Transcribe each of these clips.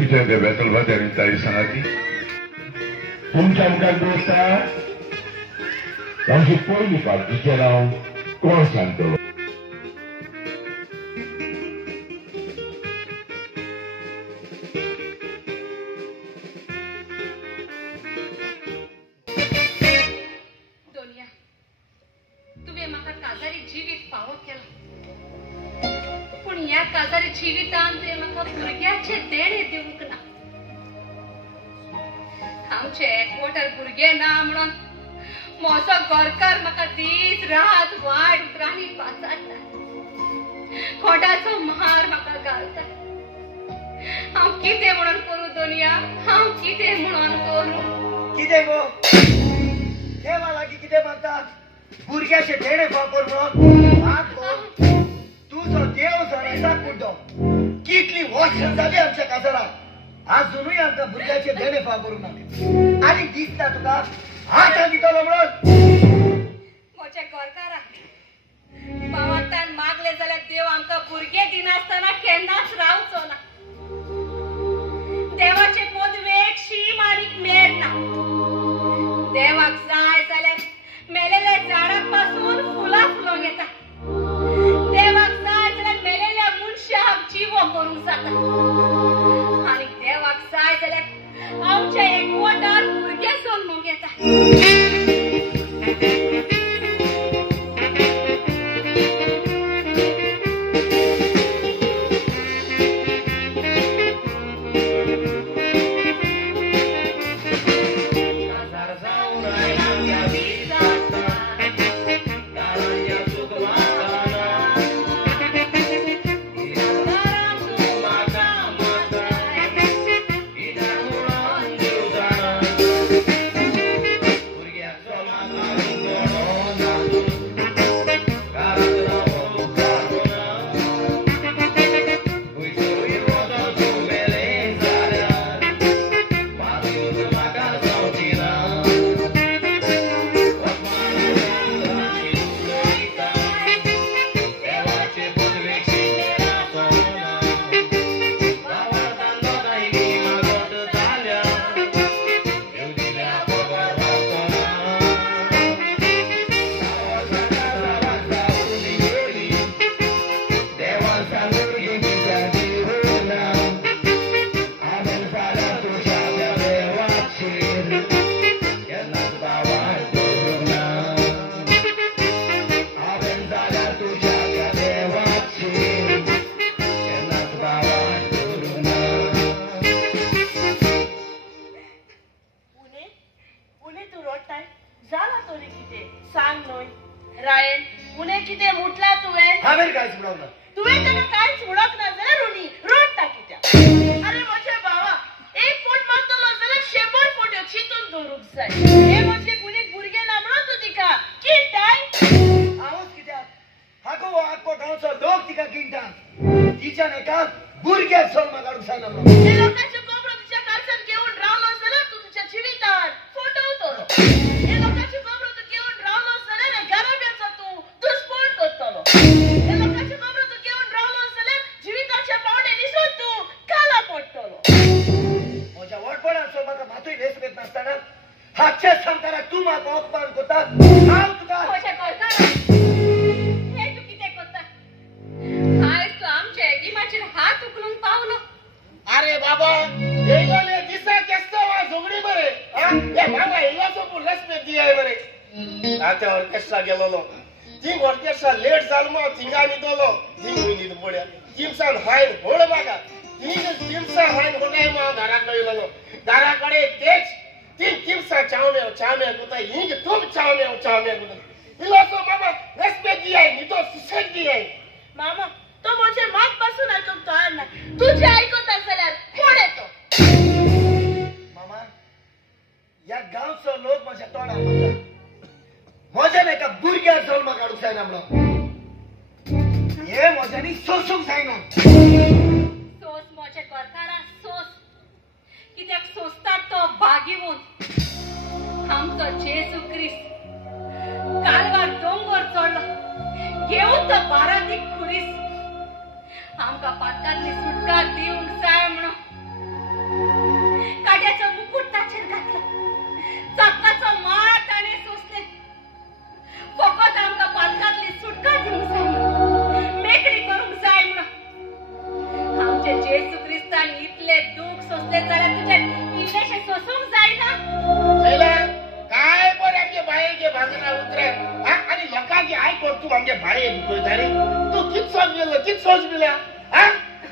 कितें ते बेतलबाद्यारी ताई सांगाती तुमच्या आमकां दोस्ता तांची पयली पार्टीचें नांव कोण सांगतलो? तुवें म्हाका काजारी जिवीत फावो केला पूण ह्या काजारी जिवितांत तुवें म्हाका भुरग्याचे देणे दिवंक ना आमचे एकवोटर भुरगे ना म्हणून म्हजो गोरकार म्हाका दीस रात वाट उतरांनी पाचाडटा खोटाचो महार म्हाका घालता हांव कितें म्हणून करूं दोनिया हांव कितें म्हणून करूं कितें गो देवा लागीं कितें मागतात भुरग्याचे देणे फाव कर म्हणून तुजो देव जरासा कुड्डो कितली वर्सां जाली आमच्या काजराक अजुनूय आमकां भुरग्याचे देणे फाव करूंक ना आनी दिसता तुका हातां दितलो म्हणून म्हज्या गोरकारा भावांतान मागले जाल्यार देव आमकां भुरगे दिनासतना केन्नाच रावचो ना देवाचे पदवेक शीम आनीक मेर ना देवाक जाय जाल्यार मेलेल्या झाडांपासून फुलां फुलोवंक येता देवाक जाय जाल्यार मेलेल्या मनशाक जिवो करूंक जाता आनी देवाक जाय जाल्यार आमच्या एकवटार भुरगे जल्मूंक येता सोसले जाल्यार तुजे इल्लेशे सोसूंक जायना चला काय पण आमचे बायेचे भाजना उतरे आणि लोकांचे आयकोन तू आमचे बाये कोयता रे तू कित सोच बिल्या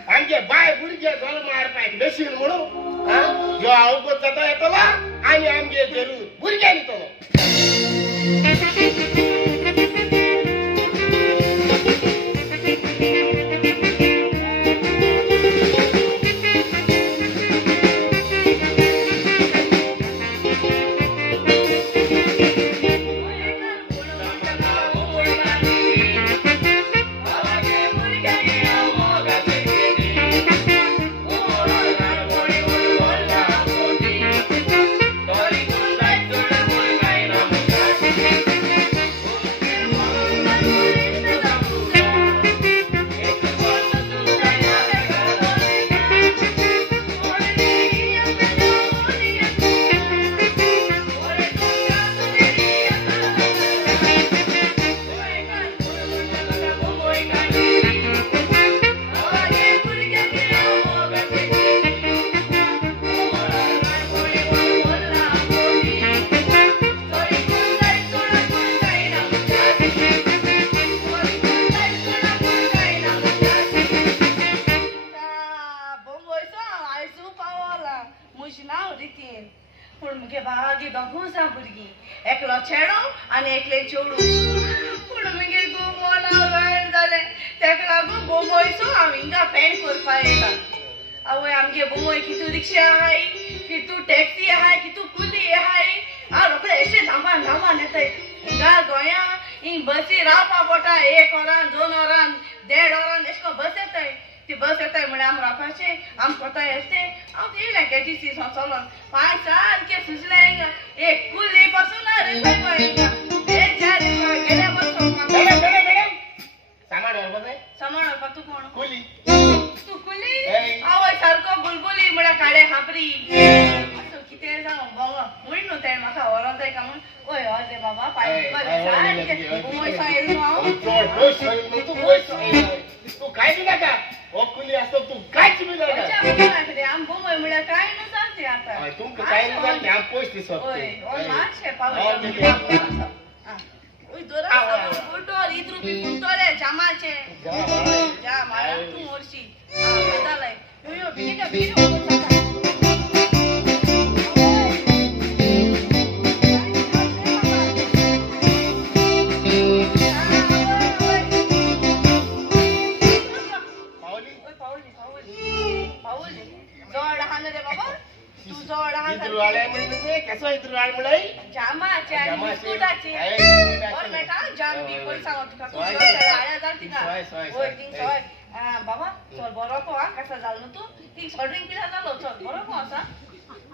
आमचे बाय भुरगे जल मारपाक बेशीन म्हणून ह्यो अवगत जाता येतलो आनी आमगे जरूर भुरग्यां दितलो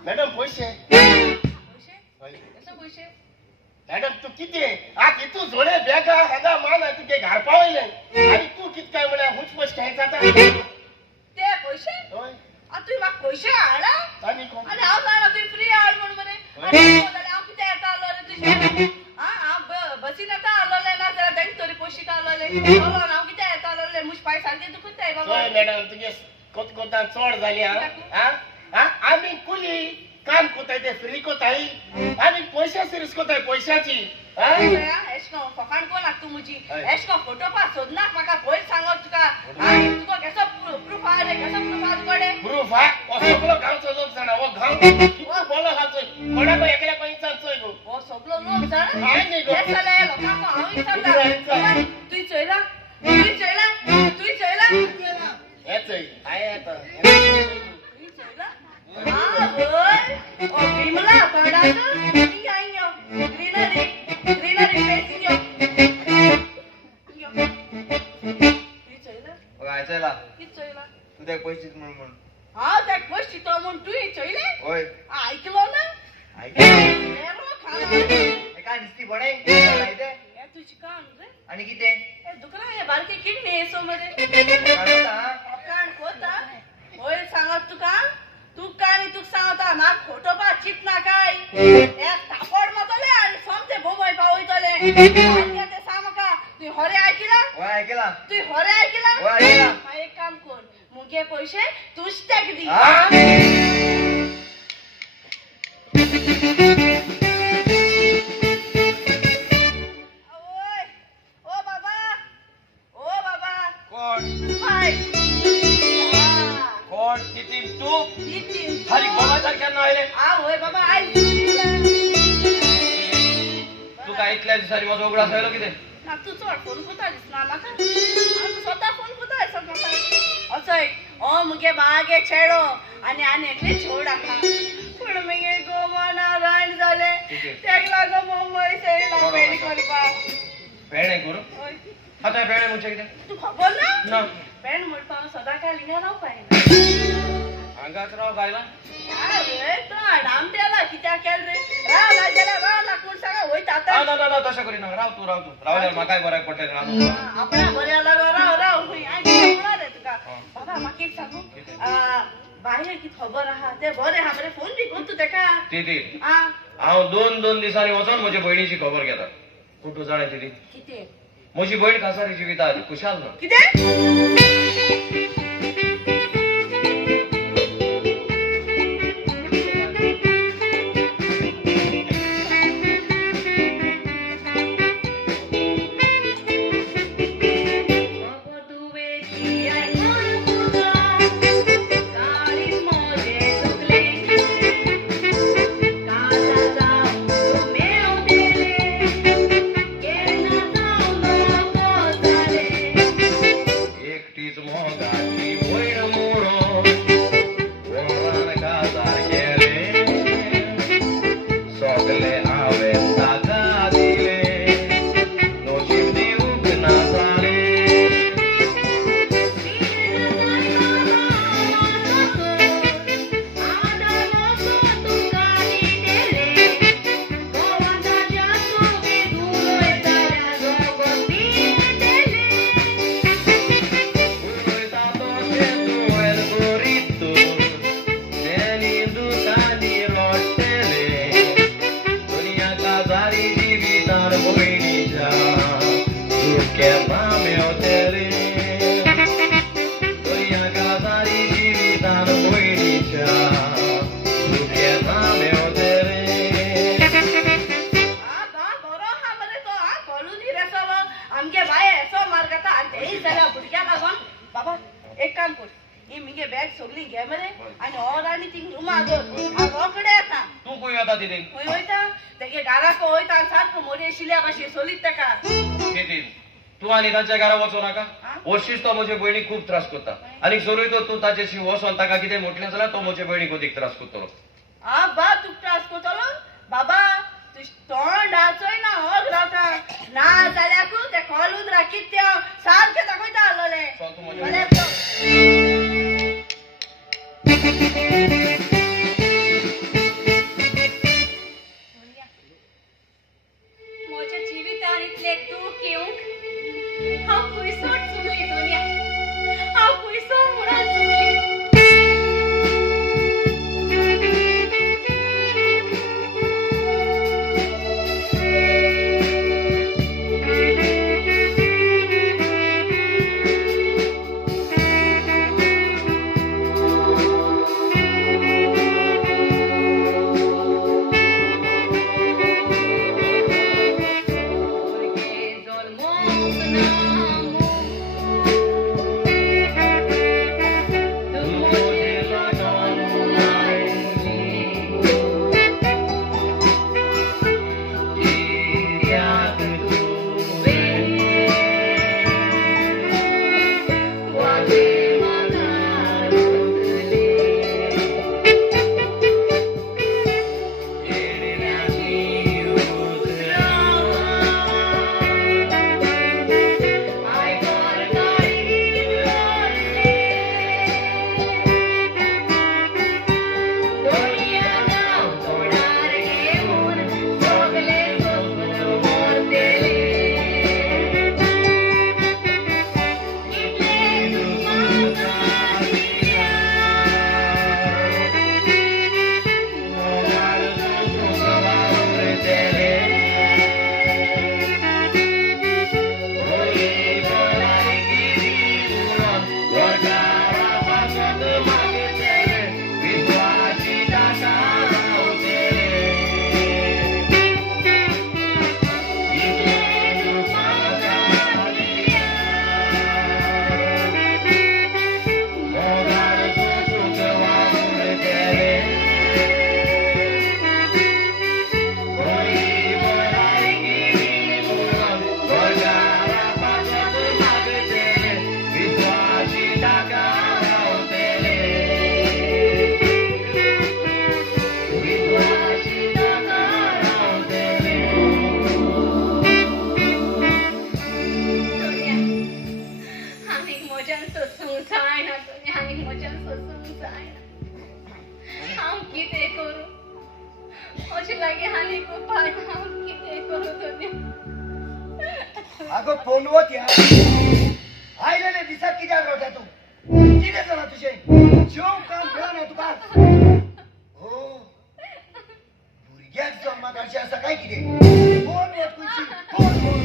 मॅडम पैसे मॅडम तू किती तू जोडे बेगा हागा मान तुगे घर पावले आणि तू कित काय म्हणे हुचपच घ्यायचा आता ते पैसे होय तू म्हाका पैसे हाडा आणि कोण आणि हांव जाणा तू फ्री हाड म्हण मरे हांव कितें येता आलो रे तुजे हांव बसीन येता आलोले ना जाल्यार तेंक तरी पैसे आलोले हांव कितें येता आलोले मुश पाय सारके दुखताय बाबा मॅडम तुगे कोतकोतान चोड जाली आमी कुली काम कोताय ते फ्री कोताय आमी पैसे सिरीस कोताय पैशाची एशको फकाण कोण तू मुजी एशको फोटो पा सोदनाक म्हाका पयर सांगो तुका तुका केसो प्रूफ आहा रे केसो प्रूफ आहा तुकडे प्रूफ हा सगळो गांवचो लोक जाणा वो गांव बोलो हा चोय कोणाको एकल्या कोणीचाच चोय गो वो सगळो लोक जाणा हाय न्ही गो हे जाले लोकांको हांव विचारता तुई चोयला तुई चोयला हे चोय हाय आता तुई चोयला बोल ओ बिमला कोडाक इंगा ग्रीनरी फेसिंग तुई चोयला कित चोयला तू त्या पैसेच म्हणून हांव त्या पैसे तो म्हण तुई चोयले होय ऐकलो ना काय दिसती बडे तुझी काम रे आणि किती दुकान हे बारके किडनी सो मध्ये काण कोता होय सांगत तुका तू काय तू सांगता म्हाका फोटो पा चित ना काय एक तापड मतले आणि समजे बोंबई पावयतले ते सामका तू हरे ऐकला तू हरे ऐकला एक काम कर मुगे पैसे तूच टाक दी लिफ्टीन खाली बाबासारख्या ना आयले होय बाबा आयज तू काय इतल्या दिसांनी माझा उघडा सांगलो किती ना तू चोड फोन कोता दिसना म्हाका तू स्वता फोन कोता असो म्हाका असोय मुगे बागे छेडो आनी एकले छोड आहा पूण मगे गोमाना राण जाले तेक लागो मुंबई सेला पेडी करपाक भेणे करू होय आता भेणे मुझे किती तू खबर ना ना पेण म्हणपा सदा काय लिंगा राव पाहिजे अंगात राव गायला अरे तो आराम त्याला कित्या केल रे राव लाजला राव ला कोण सांगा होय ताता ना तशा करी ना राव तू रावल्यावर म्हाकाय बरं पटेल ना आपल्या बऱ्याला राव होय आई कोणा रे तुका बाबा म्हाका एक सांगू बाहेर कित खबर आहा ते बरे हा बरे फोन बी कोण तू तेका ती आ हांव दोन दिसांनी वचोन म्हजे भयणीची खबर घेता कुठू जाणायची ती किते म्हजी भयण कासारी जिविता खुशाल ना किते एकटीच मोगाची भयण मोडो वरान काजार गेले सगले हांवें ताका दिले नशीब दिवूंक ना जाले आमगे बाय असो मार्गाता आणि तेही जाल्या भुरग्या लागून बाबा एक काम कर ही मिगे बॅग सगळी घे मरे आणि और आणि ती रुमा रोकडे येता तू खंय वता तिथे होय वयता तेगे घराक वयता सारको मोरे शिल्या भाशे सोलीत तेका किती तू आणि ताच्या घरा वचो नाका वर्षीच तो म्हजे भयणी खूप त्रास करता आणि सोरूय तो तू ताच्याशी वचोन ताका कितें म्हटलें जाल्यार तो म्हजे भयणीक अदीक त्रास करतलो बा तू त्रास कोतलो बाबा तू तोंड आचोय ना होग रावता ना जाल्याकू ते कॉलून राखीत ते सारखे दाखयता आलोले चल तू म्हजे भले तो मोच्या जिवितान इतले दूख येऊक हांव पयसोट चुकली दुनिया हांव पयसो म्हणून चुकली कितें करूं अशें लागी आनी खूब पाना कितें करूं तुमी अगं पोनवत या आयलेले दिसाक कित्याक रडटा तूं कितें जालां तुजें जेव काम कळना तुका हो भुरग्याक जल्मा काडचें आसा काय कितें पोनवत खंयची पोनवत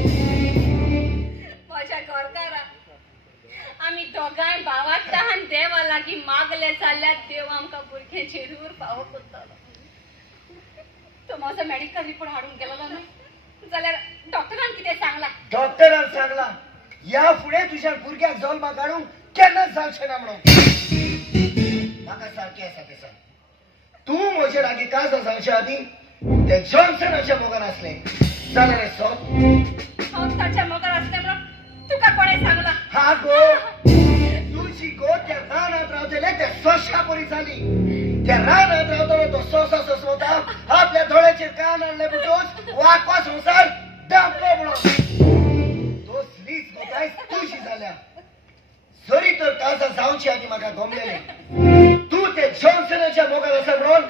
म्हज्या घरकारा आमी दोगांय भावांता आनी देवा लागीं मागले जाल्यार देव आमकां भुरगें जरूर फावो करतलो तो म्हजो मेडिकल रिपोर्ट हाडून गेलो न्हय जाल्यार डॉक्टरान कितें सांगलां डॉक्टरान सांगलां या फुडें तुज्या भुरग्याक जल्मा काडूंक केन्नाच जावचें ना म्हणून म्हाका सारकें आसा तें सांग तूं म्हजे लागीं काजार जावचे आदीं ते जॉन्सनाच्या मोगान आसलें जाल्यार सो हांव ताच्या मोगार आसलें म्हणून तुका कोणें सांगलां हा गो तुझी गो त्या रानात रावतले त्या सोशा परी जाली त्या रानात रावतलो तो सोसा सोसवता आपल्या दोळ्याचेर कान आणले बुटोस वाकवा संसार डांपलो म्हणून तो स्लीच गोताय तुझी जाल्या जरी तर काजा जावची आधी म्हाका गमलेले तू ते जॉन्सनाच्या मोगान आसा म्हणून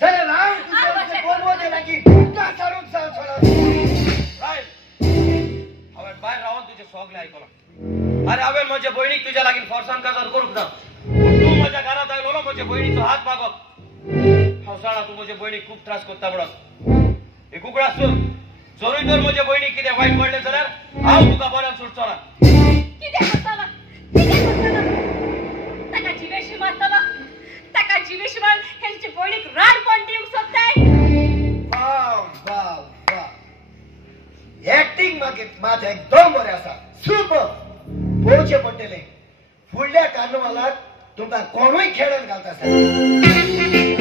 जाल्यार हांव तुजे बोलवते लागीं काचारूच जावचो ना राय हांवें भायर रावन तुजें सगळें आयकलां आनी हांवें म्हजे भयणीक तुज्या लागीं फोर्सान काजार करूंक ना तूं म्हज्या घरांत आयलो म्हजे भयणीचो हात मागप हांव जाणा तूं म्हजे भयणीक खूब त्रास करता म्हणून एक उगडास सोड जरूय तर म्हजे भयणीक कितें वायट पडलें जाल्यार हांव तुका बऱ्यान सुटचो ना कितें करतलो ताका जिवेशी मारतलो ताका जिवेशी मारून हेंचे भयणीक रानपण दिवंक सोदताय वाव वाव वाव एक्टिंग मात एकदम बरें आसा सुपर पळोवचें पडटलें फुडल्या कार्नवालाक तुमकां कोणूय खेळून घालता आसता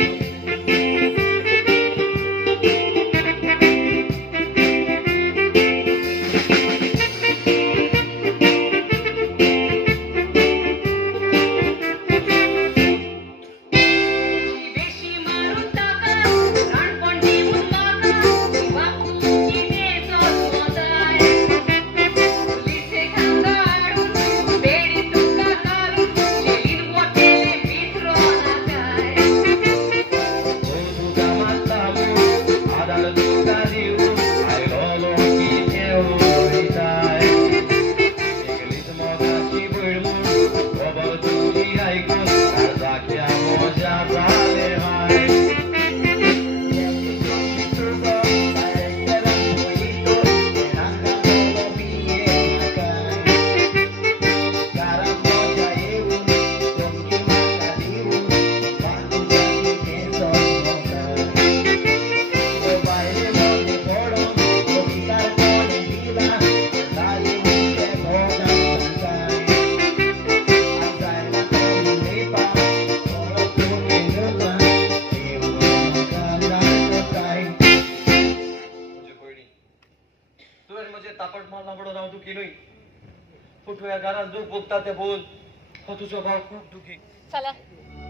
चला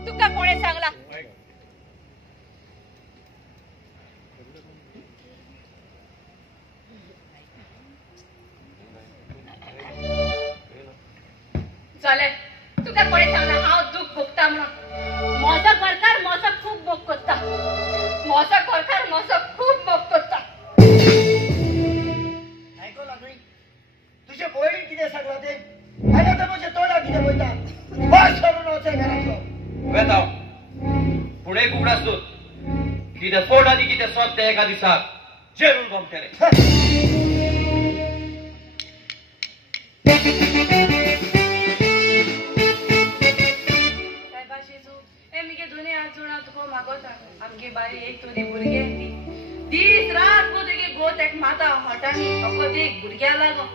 तुका कोणें सांगला जाल्यार तुका कोणें सांगला हांव दूख भोगता म्हणून म्हजो घरकार म्हजो खूब मोग करता म्हजो घरकार म्हजो खूब मोग करता आयकलां न्हय तुजे भयणीन कितें सांगलां तें आनी आतां म्हज्या तोंडाक कितें पळयता बस सोडून वचय घरांतलो वेता फुडें एक उगडास दोत कितें फोड आनी कितें सोद ते एका दिसाक जरूर गमतलें आमगे बारी एक तोरी भुरगे दीस रात गो तेगे गोत एक माता हॉटांनी अकोत एक भुरग्या लागो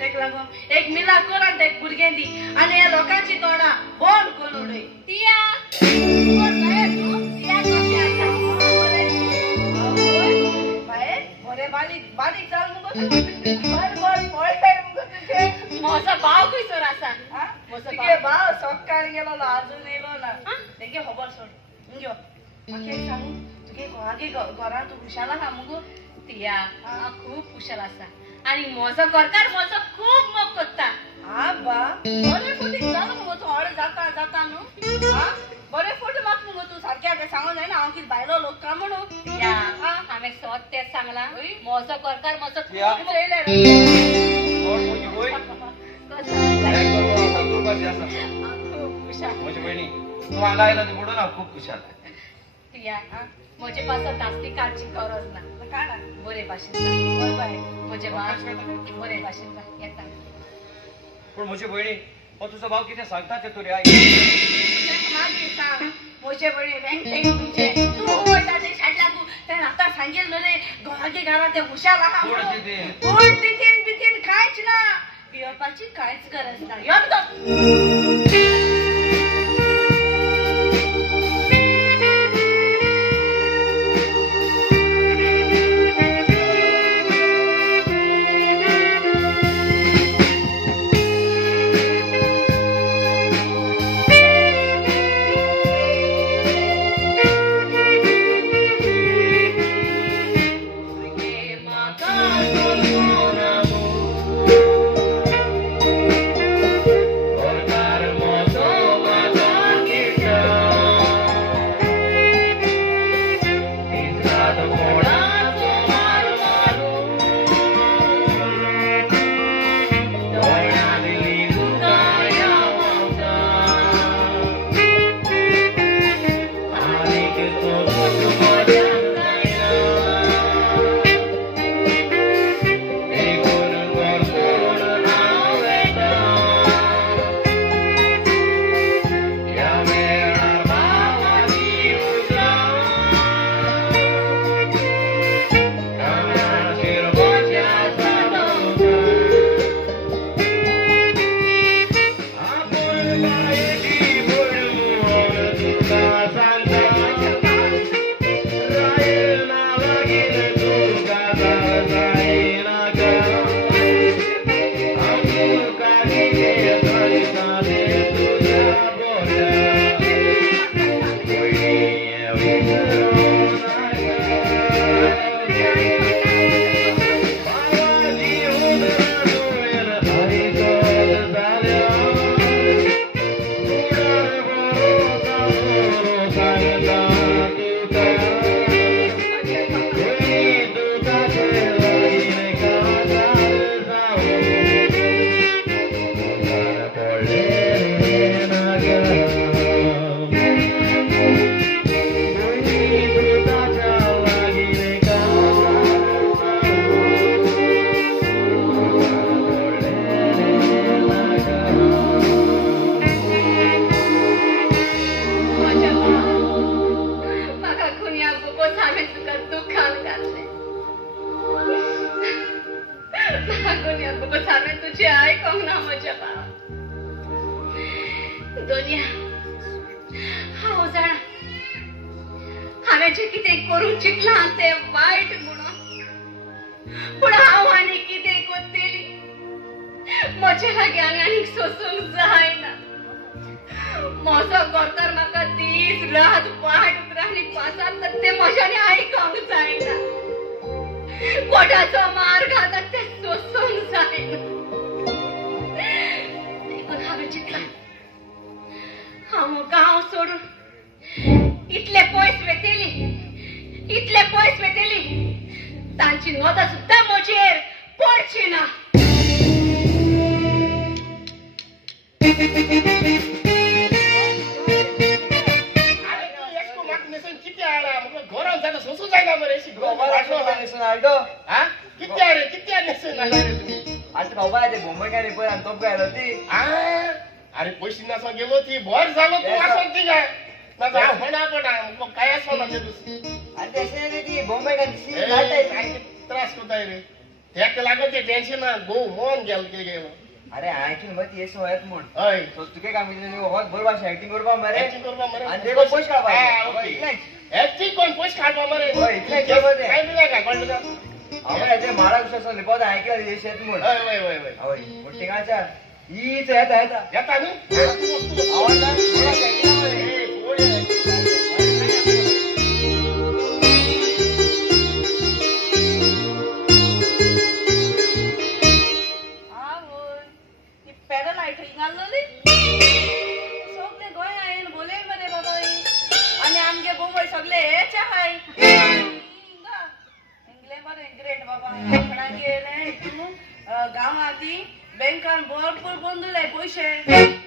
तेक लागो एक मिला कोर आनी तेक भुरगें दी आनी ह्या लोकांची तोंडां बंद करून उडय तिया कोण बाये तूं तिया कशी आसा बाये बरे बारीक जाल मुगो तूं बरे पळय मुगो तुजे म्हजो भाव खंयसर आसा तुगे भाव सकाळ गेलो आजून येयलो ना तेगे खबर सोड इंग्यो म्हाका एक सांगू तुगे घोवागे घरांत तूं खुशाल आहा मुगो तिया हांव खूब खुशाल आसा आनी म्हजो घरकार म्हजो खूब मोग करता बा बरे फुटीक जालो मुगो तूं हळ जाता न्हू बरे फुट म्हाका मुगो तूं सारकें आतां सांगून जायना हांव कितें भायलो लोक काय म्हणू या हांवें सोत तेच सांगला मोजो करकार मोजो खूब चोयले म्हजी भयण खूब खुशाल म्हजी भयणी तूं हांगा आयला म्हणून हांव खूब खुशाल या म्हजे पासत नास्ती काडची गरज ना काडा बरे भाशेन बरे बाय म्हजे बाळ बरे भाशेन येता पूण म्हजी भयणी हो तुजो भाव कितें सांगता तें तरी आयक मागीर सांग म्हजे बळे वेंटेक तुमचे तूं वयता ते शाटला तूं तें आतां सांगेल न्हय घरागे घरा ते हुशार आहा पूण तितीन बितीन कांयच ना पियेवपाची कांयच गरज ना यो तो सगळे गोंया येवन बोलय मरे बाबा आणि आमगे बोंबई सगळे हेच आहे इंगले बरे ग्रेट बाबा आकडा गेले गावाती बँकान भरपूर बंदुले पैसे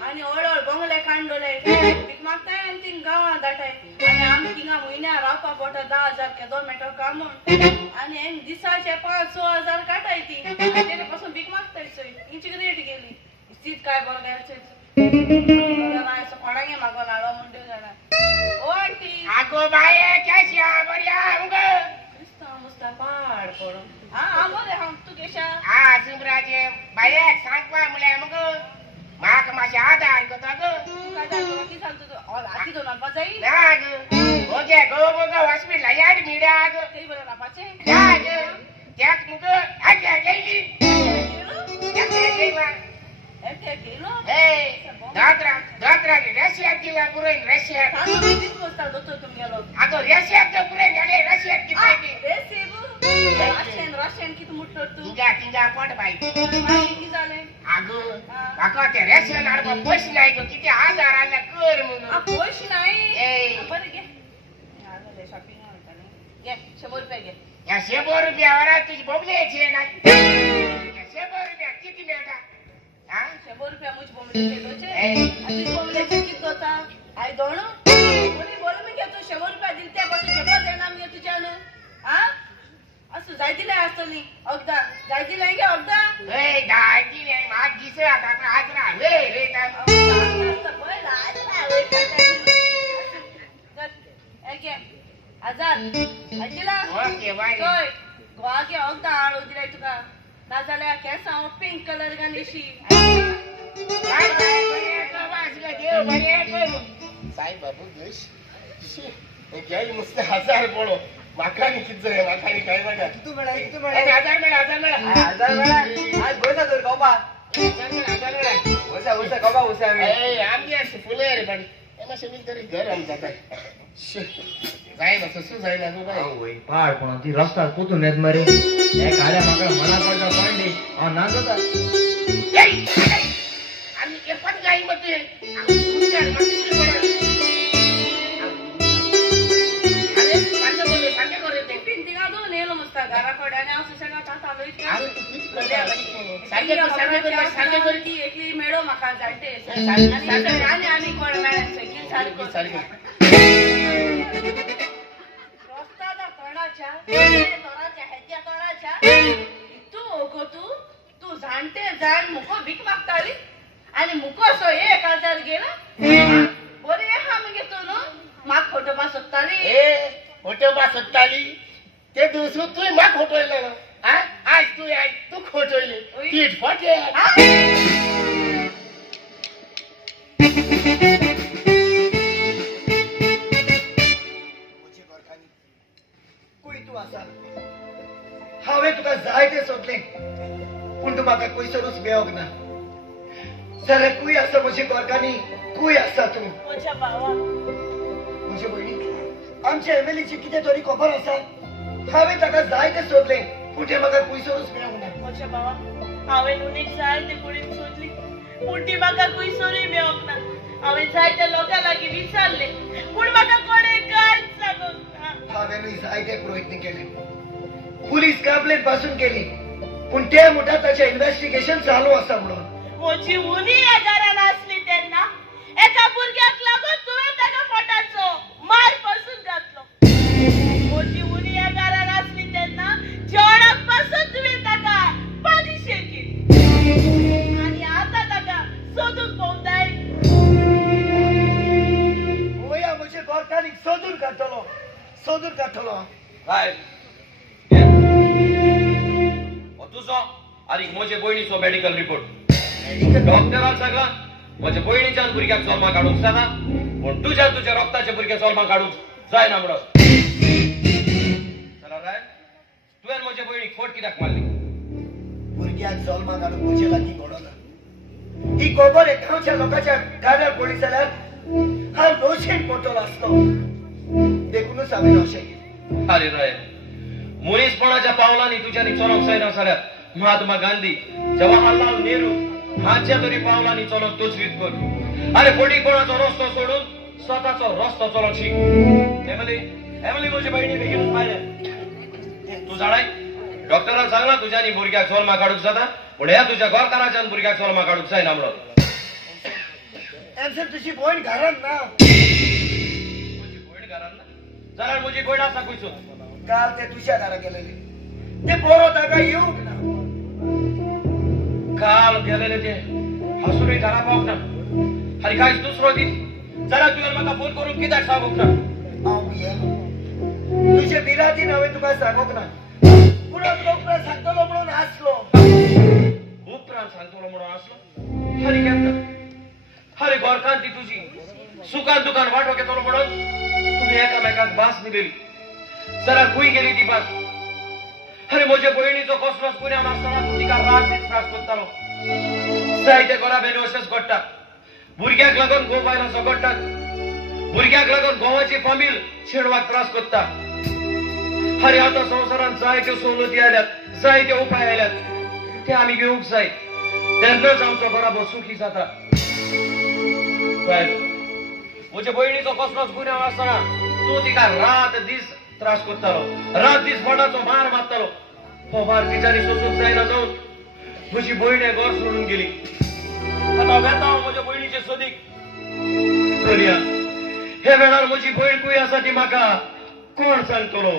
आणि हळूहळू बंगले कांडले पीक मागताय आणि तीन गावात धाटाय आणि आमी थिंगा म्हयन्या रावपा पडटा 10,000 गव्हर्मेंटाक काम आणि एक दिसाचे 5-6,000 काटाय ती तेरे पासून पीक मागताय इंची रेट गेली सीट काय बरगायचे असं कोणागे मागो लाडो म्हणतो जाणा ओ आंटी आगो बाये कशा बऱ्या उग मुस्ता पाड पडो हा बरे हा तू केशा हा सिमराजे बाये सांगपा मुले मग माक माशे आधार गता ग काय झालं की सांगतो तू आधी दोन अल्पा जाई ना ग ओके गो मग हॉस्पिटल याड मीडा ग काही बरं रापाचे या ग त्यात मग आज्ञा गेली एके केलो ए दादरा रशियात गेला पुरेन रशियात किती वाजता दोतो तुम्ही आलो आता रशियात पुरेन गेले रशियात किती रेसेबू राशन किती मुठतो तू किंगा कोट बाई किती झाले अगं काका ते रेशन आडवा पैसे नाही ग किती हजार आला कर मग पैसे नाही ए बरं घे शॉपिंग घे 100 रुपये घे या 100 रुपयावर तुझी बोबल्याची आहे ना 100 रुपया किती मिळता हा 100 रुपया मुझ बोंबले दोचे आणि बोंबल्याचे किती होता आई दोन कोणी बोल मी घेतो 100 रुपया दिल त्यापासून जेव्हा देणार मी तुझ्यानं हा असं जाय दिले असतली अगदा जाय दिले गे अगदा ए दादी नाही माग दिस आता आज ना वे रे ना हजार आजीला ओके बाय सोय गोवागे अगदा आळू दिलाय तुका ना जाल्यार केसां पिंक कलर घालीशी बाय बाय वाजला देव बरे कर साई बाबू देश काय मस्त हजार पडो माखानी किती जाय माखानी काय बघा किती मिळा हजार मिळा आज गोसा तर कौबा हजार मिळा उसा कौबा उसा ए आम्ही असं फुले रे पण एमा शमी तरी घर आम जाता जाय बस सु जाय ना बाय होय पाड पण ती रस्ता कुठून येत मरे ए काळ्या माकडा मला पडला पांडे ना जाता आम्ही एक पण गाई मध्ये तुमच्या एकली मेळो म्हाका जाणटे आनी कोण मेळ्या रस्ता कोणाच्या हेज्या कोणाच्या तू जाणटे जाण मुको भीक मागताली आणि मुको असो 1,000 गेला बरे हा मगे तू न्हू म्हाक फोटो पा सोदताली ए फोटो बा सोदताली ते दुसरू तू म्हाक फोटोयलो ना आज तू खोटोयले पीठ फटे कुई तू आसा हांवें तुका जाय ते सोदलें पूण तूं म्हाका पयसरूच मेळोंक ना जाल्यार कुय आसा म्हजी गोरकांनी कुय आसा तूं म्हज्या भावा म्हजे भयणी आमच्या एमएलएची कितें तरी खबर आसा हांवें ताका जाय ते सोदलें पूण तें म्हाका पयसरूच मेळोंक ना म्हज्या भावा हांवें उनीक जाय ते कुडीन सोदली पूण ती म्हाका खंयसरूय मेळोंक ना हांवें जाय त्या लोकां लागीं विचारलें पूण म्हाका कोणें कांयच सांगूंक ना हांवेंय जायते प्रयत्न केले पुलीस कंप्लेंट पासून केली पूण ते म्हणटात ताचें इन्व्हेस्टिगेशन चालू आसा म्हणून म्हजी उनी ह्या घरान आसली तेन्ना एका भुरग्याक लागून तुवें ताका पोटाचो मार पासून घातलो म्हजी उनी ह्या घरान आसली तेन्ना जेवणाक पासून तुवें ताका पानिशेर केली आनी आतां ताका सोदून भोंवताय वया म्हजे गोरकांनी सोदून काडटलो काय तुझो आनी म्हजे भयणीचो मेडिकल रिपोर्ट डॉक्टरान सांगला म्हज्या भयणीच्यान भुरग्याक जल्मा काडूंक जाता पूण तुज्या रक्ताचे भुरगे जल्मा काडूंक जायना म्हणून जाल्यार काय तुवें म्हज्या भयणीक फोट कित्याक मारली भुरग्याक जल्मा काडून म्हजे लागीं घडोना ही खबर गांवच्या लोकांच्या कानार पडली जाल्यार हांव दोशेन पडटलो आसलो देखूनच हांवें अशें केलें अरे राय मनीसपणाच्या पावलांनी तुज्यांनी चलोंक जायना जाल्यार महात्मा गांधी जवाहरलाल नेहरू हांच्या तरी पावलांनी चलोंक तोचवीत कर अरे फटीपणाचो रस्तो सोडून स्वतःचो रस्तो चलो शिक एमिली एमिली म्हजी बहिणी बेगीनच पाहिजे तू जाणाय डॉक्टरान सांगला तुझ्यानी भुरग्याक जल्मा काडूक जाता पूण ह्या तुझ्या गोरकाराच्यान भुरग्याक जल्मा काडूक जायना म्हणून एमसर तुझी भयण घरान ना म्हजी भयण घरान ना जाल्यार म्हजी भयण आसा खंयसून काल ते तुझ्या घरा गेलेले ते बरो ताका येऊक ना काल गेलेले ते हसूनय घरा पावक ना आनी कांयच दुसरो दीस जाल्यार तुवें म्हाका फोन करून कित्याक सांगूंक ना हांव येलो तुझे बिरातीन हांवें तुका सांगूंक ना पूण उपरांत सांगतलो म्हणून आसलो उपरांत सांगतलो म्हणून आसलो आनी केन्ना अरे गोरकान ती तुझी सुकान दुकान वाटो घेतलो म्हणून तुम्ही एकामेकाक भास दिलेली जाल्यार खंय गेली ती भास अरे म्हजे भयणीचो कसलोच पुण्या नासतना तूं तिका रात दीस त्रास करतालो जायते घरा बेनी अशेंच घडटा भुरग्याक लागून घोव बायलां झगडटात भुरग्याक लागून घोवाची फामील छेडवाक त्रास करता अरे आतां संवसारांत जायत्यो सवलती आयल्यात जायते उपाय आयल्यात ते आमी घेवंक जाय तेन्नाच आमचो बराबर सुखी जाता म्हज्या भयणीचो कसलोच गुन्यांव आसतना तूं तिका रात दीस त्रास करतालो रात दीस मनाचो मार मारतालो हो मार तिच्यानी सोसूंक जायना जावन म्हजी भयण हें घर सोडून गेली आतां वेता हांव म्हज्या भयणीचे सोदीक सोनिया हे वेळार म्हजी भयण खंय आसा ती म्हाका कोण सांगतलो